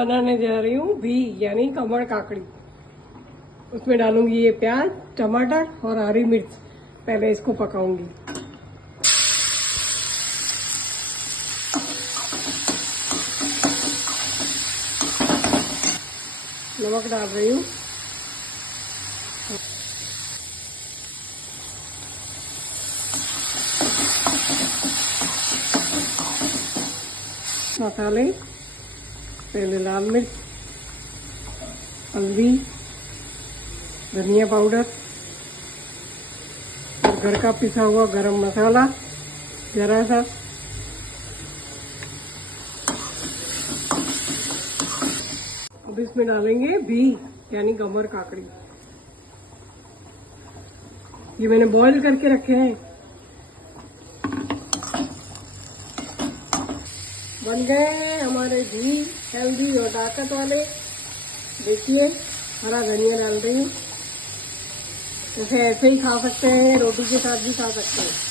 बनाने जा रही हूँ भी यानी कमर काकड़ी। उसमें डालूंगी ये प्याज, टमाटर और हरी मिर्च। पहले इसको पकाऊंगी। नमक डाल रही हूँ। मसाले, पहले लाल मिर्च, हल्दी, धनिया पाउडर और घर का पिसा हुआ गरम मसाला जरा सा। अब इसमें डालेंगे भी यानी कमर काकड़ी। ये मैंने बॉईल करके रखे हैं। बन गए हैं हमारे घी, हेल्दी और ताकत वाले। देखिए, हरा धनिया डाल रही हूँ। इसे ऐसे ही खा सकते हैं, रोटी के साथ भी खा सकते हैं।